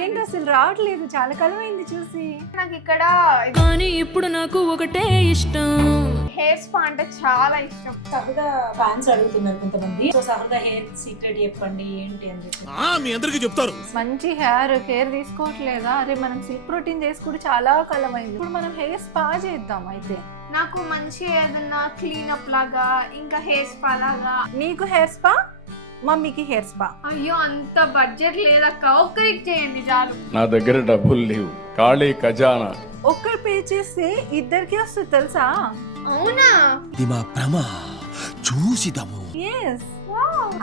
ఏంటి అసలు రావట్లేదు, చాలా కాలం అయింది చూసి. నాకు ఇక్కడ కానీ ఇప్పుడు నాకు ఒకటే ఇష్టం, హెయిర్ స్పా అంటే చాలా ఇష్టం. సహృద ఫ్యాన్స్ అడుగుతున్నారు కొంతమంది. సో సహృద హెయిర్ సీక్రెట్ చెప్పండి ఏంటి అని చెప్పి. మీ అందరికీ చెప్తారు. మంచి హెయిర్ కేర్ తీసుకోవట్లేదా? అరే మనం స్లీప్ ప్రోటీన్ చేసుకుంటే చాలా కాలం అయింది. ఇప్పుడు మనం హెయిర్ స్పా చేద్దాం అయితే. నాకు మంచి ఏదన్నా క్లీన్ అప్ లాగా, ఇంకా హెయిర్ స్పా లాగా. నీకు హెయిర్ స్పా, మమ్మీకి హెయిర్ స్పా. అయ్యో అంత బడ్జెట్ లేదక్క, ఒక్కరికి చేయండి చాలు. నా దగ్గర డబ్బులు లేవు, ఖాళీ ఖజానా. ఒక్కరు పే చేస్తే ఇద్దరికి వస్తుంది తెలుసా? అవునా? మా భ్రమ చూసిదము. ఎస్,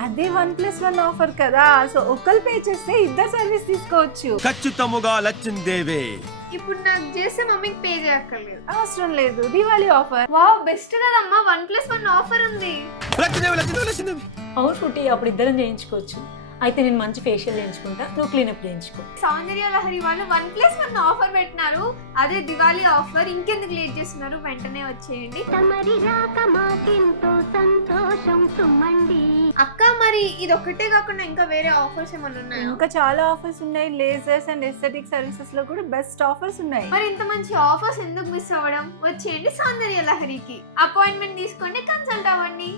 అదే 1+1 ఆఫర్ కదా. సో ఒక్కరు పే చేస్తే ఇద్దరు సర్వీస్ తీసుకోవచ్చు. ఖచ్చితముగా లచ్చిందేవే. ఇప్పుడు నాకు చేస్తే మమ్మీకి పే చేయక్కర్లేదు. అవసరం లేదు, దివాళీ ఆఫర్. వావ్, బెస్ట్ కదమ్మా, 1+1 ఆఫర్ ఉంది. అవును ఫుట్టి, అప్పుడు ఇద్దరం చేయించుకోవచ్చు. అయితే నేను మంచి ఫేషియల్ చేయించుకుంటా, నువ్వు క్లీనప్ చేయించుకో. సౌందర్య లహరి వాళ్ళు 1+1 ఆఫర్ పెట్టినారు. అదే దివాళీ ఆఫర్. ఇంకెందుకు లేట్ చేస్తున్నారు, వెంటనే వచ్చేయండి. అక్క మరి ఇది ఒక్కటే కాకుండా ఇంకా వేరే ఆఫర్స్ ఏమైనా ఉన్నాయా? ఇంకా చాలా ఆఫర్స్ ఉన్నాయి. లేజర్స్ అండ్ ఎస్థెటిక్ సర్వీసెస్ లో కూడా బెస్ట్ ఆఫర్స్ ఉన్నాయి. మరి ఇంత మంచి ఆఫర్స్ ఎందుకు మిస్ అవ్వడం? వచ్చేయండి సౌందర్య లహరికి. అపాయింట్మెంట్ తీసుకోండి, కన్సల్ట్ అవ్వండి.